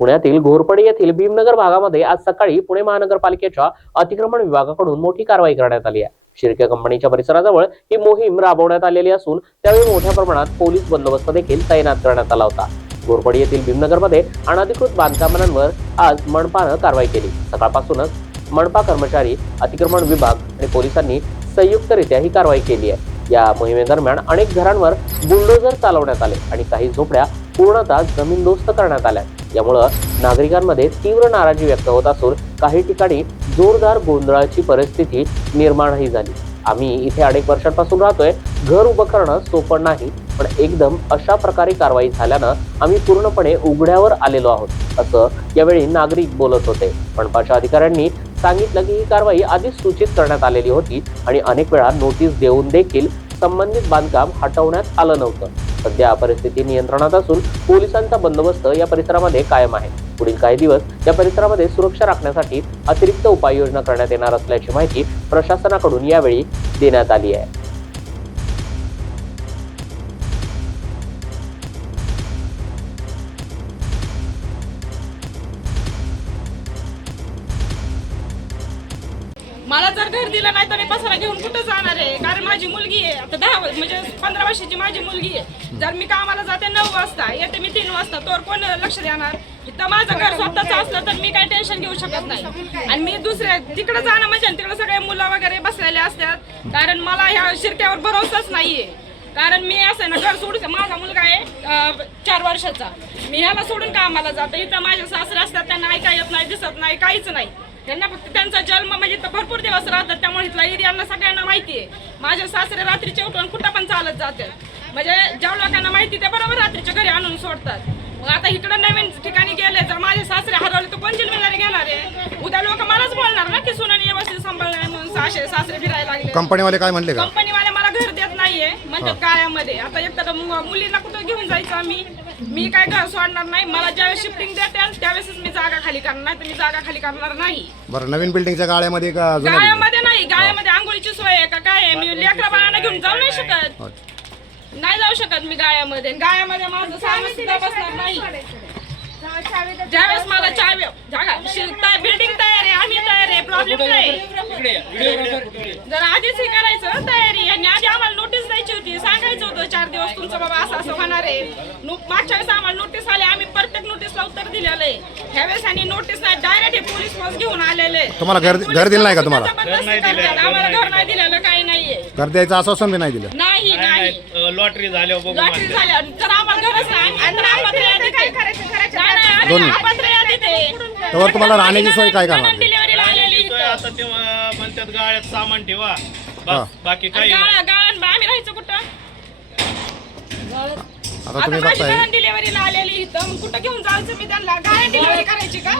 पुण्यातील घोरपडे येथील भीमनगर भागामध्ये आज सकाळी पुणे महानगरपालिकेच्या अतिक्रमण विभागाकडून मोठी कारवाई करण्यात आली आहे. शिर्के कंपनीच्या परिसराजवळ ही मोहीम राबवण्यात आलेली असून त्यावेळी मोठ्या प्रमाणात पोलीस बंदोबस्त देखील तैनात करण्यात आला होता. घोरपडी येथील भीमनगरमध्ये अनधिकृत बांधकामांवर आज मनपानं कारवाई केली. सकाळपासूनच मनपा कर्मचारी अतिक्रमण विभाग आणि पोलिसांनी संयुक्तरित्या ही कारवाई केली आहे. या मोहिमेदरम्यान अनेक घरांवर बुलडोझर चालवण्यात आले आणि काही झोपड्या पूर्णतः जमीनदोस्त करण्यात आल्या. यामुळं नागरिकांमध्ये तीव्र नाराजी व्यक्त होत असून काही ठिकाणी जोरदार गोंधळाची परिस्थिती निर्माणही झाली. आम्ही इथे अनेक वर्षांपासून राहतोय. घर उभं करणं सोपं नाही पण एकदम अशा प्रकारे कारवाई झाल्यानं आम्ही पूर्णपणे उघड्यावर आलेलो आहोत असं यावेळी नागरिक बोलत होते. मनपाच्या अधिकाऱ्यांनी सांगितलं की ही कारवाई आधीच सूचित करण्यात आलेली होती आणि अनेक वेळा नोटीस देऊन देखील संबंधित बांधकाम हटवण्यात आलं नव्हतं. सध्या परिस्थिती नियंत्रणात असून पोलिसांचा बंदोबस्त या परिसरामध्ये कायम आहे. पुढील काही दिवस या परिसरामध्ये सुरक्षा राखण्यासाठी अतिरिक्त उपाययोजना करण्यात येणार असल्याची माहिती प्रशासनाकडून यावेळी देण्यात आली आहे. मला जर घर दिलं नाही तर मी पसारा घेऊन कुठं जाणार आहे? कारण माझी मुलगी आहे. आता दहा वर्ष म्हणजे पंधरा वर्षाची माझी मुलगी आहे. जर मी कामाला जाते नऊ वाजता येते मी तीन वाजता तर कोण लक्ष देणार? तर माझं घर स्वतःच असलं तर मी काही टेन्शन घेऊ शकत नाही. आणि मी दुसऱ्या तिकडे जाणं म्हणजे तिकडे सगळे मुलं वगैरे बसलेले असतात. कारण मला ह्या शिरक्यावर भरोसाच नाहीये. कारण मी असं ना घर सोडून माझा मुलगा आहे चार वर्षाचा. मी ह्याला सोडून कामाला जाते. इथं माझ्या सासरे असतात त्यांना ऐका येत नाही दिसत नाही काहीच नाही. त्यांना फक्त त्यांचा जन्म म्हणजे इथं भरपूर दिवस राहतात त्यामुळे इथला एरियांना सगळ्यांना माहिती आहे माझे सासरे रात्रीचे उठून कुठं पण चालत जातात. म्हणजे ज्या लोकांना माहिती ते बरोबर रात्रीच्या घरी आणून सोडतात. मग आता इकडं नवीन ठिकाणी गेले जर माझे सासरे हरवले तर कोण जिम्मेदारी घेणार आहे? उद्या लोक मलाच बोलणार ना की सुनाने व्यवस्थित सांभाळणार म्हणून सासरे सासरे फिरायला लागले. कंपनीवाले काय म्हणले का? कंपनीवाले मला घर देत नाहीये म्हणतात गाळ्यामध्ये. आता एक तर मु- मुलींना कुठं घेऊन जायचं आम्ही? मी काय घर सोडणार नाही मला ज्यावेळेस शिफ्टिंग देते त्यावेळेसच मी जागा खाली करणार नाही तर मी जागा खाली करणार नाही. बरं नवीन बिल्डिंगच्या गाळ्यामध्ये का जुन्या building? गाळ्यामध्ये नाही गाळ्यामध्ये आंघोळीची सोय आहे का काय आहे? मी लेकरा बाळांना घेऊन जाऊ नाही शकत. अच्छा. नाही जाऊ शकत मी गाळ्यामध्ये. गाळ्यामध्ये माझं सामान सुद्धा बसणार नाही. ज्यावेळेस मला चावी जागा बिल्डिंग तयार आहे आम्ही तयार आहे प्रॉब्लेम नाही. जर आधीच हे करायचं तयारी आणि आधी आम्हाला नोटीस द्यायची होती सांगायचं होतं चार दिवस तुमचं बाबा असं होणार आहे मागच्या वेळेस आम्हाला नोटीस आले आम्ही प्रत्येक नोटीसला उत्तर दिलेलं आहे ह्यावेळेस आणि नोटीस नाही डायरेक्ट पोलीस फोर्स घेऊन आलेले तुम्हाला घर- घर दिलं नाही का तुम्हाला? जबरदस्ती करतात. आम्हाला घर नाही दिलेलं काही नाहीये घर द्यायचं आश्वासन बी नाही दिलं नाही नाही लॉटरी झाल्यावर बघू लॉटरी झाल्या तर आम्हाला गरज नाही आम्ही तर अपात्र यादीत आहे. नाही, नाही, आम्ही दोन्ही. अपात्र यादीत आहे. त्यावर तुम्हाला राहण्याची सोय काय करणार आलेली इथं. आता तेव्हा म्हणतात गाळ्यात सामान ठेवा हा. बस बाकी काही नाही. गाळा- गाळण आम्ही राहायचं कुठं आता आता तुम्ही बघताय. डिलिव्हरीला आलेली इथं. मग कुठं घेऊन जायचं मी त्यांना? डिलिव्हरी करायची का?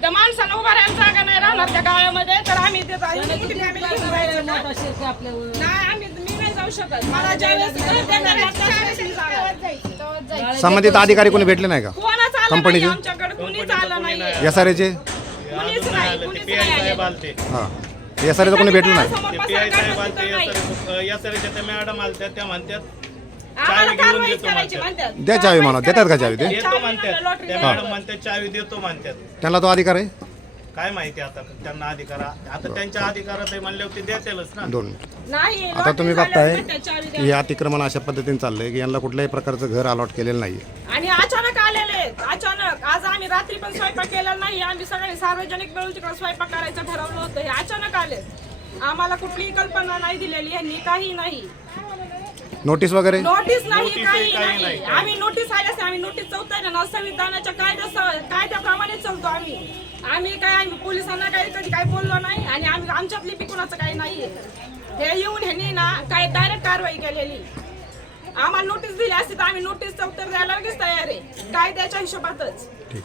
त्या माणसानं उभा राहायला जागा नाही राहणार त्या गाळ्यामध्ये. तर आम्ही देतो आम्ही मोठी family घेऊन जायचं का? नाही आम्ही मी नाही जाऊ शकत. मला ज्यावेळेस गरज देणार आहे, त्यावेळेस मी जाणार. संबंधित अधिकारी कोणी भेटले नाही का? कोणाच आलं नाही कंपनीचे? आमच्याकडे. कुणीच आलं नाही एस आर एचे कुणीच नाही. ते कुणीच नाही आलेलं. हां. एस आर कोणी भेटलं नाही ते पी आय साहेब आलते त्या मॅडम आलत्या त्या म्हणतात चावी घेऊन कारवाईच देतो करायची म्हणतात. म्हणतात. द्या चावी म्हणा. देतात का चावी ते? देतो म्हणतात त्या द्यायला. मॅडम म्हणतात चावी देतो म्हणतात त्यांना तो अधिकार आहे काय माहिती आता त्यांना अधिकार आता त्यांच्या अधिकारात आहे म्हणल्यावर ते देतीलच ना दोन नाही आता तुम्ही बघताय. की हे अतिक्रमण अशा पद्धतीने चाललंय की यांना कुठल्याही प्रकारचं घर अलॉट केलेलं नाही आलेले. अचानक आज आम्ही रात्री पण स्वयंपाक केलेला नाही. आम्ही सगळे सार्वजनिक मिळून तिकडे स्वयंपाक करायचं ठरवलं होतं. हे अचानक आले. आम्हाला कुठलीही कल्पना नाही दिलेली यांनी काही नाही. नोटीस वगैरे? नोटीस नाही काही नाही. नाही. आम्ही नोटीस आल्यास आम्ही नोटीस चौथ्या ना संविधानाच्या कायद्या कायद्याप्रमाणे चालतो आम्ही. आम्ही काय आम्ही पोलिसांना काही कधी काही बोललो नाही आणि आम्ही आमच्यातली बी कुणाचं काही नाहीये. हे येऊन ह्यांनी ना काय डायरेक्ट कारवाई केलेली. आम्हाला नोटीस दिली असती तर आम्ही नोटीसचं उत्तर द्यायला लगेच तयार आहे. कायद्याच्या हिशोबातच? ठीक.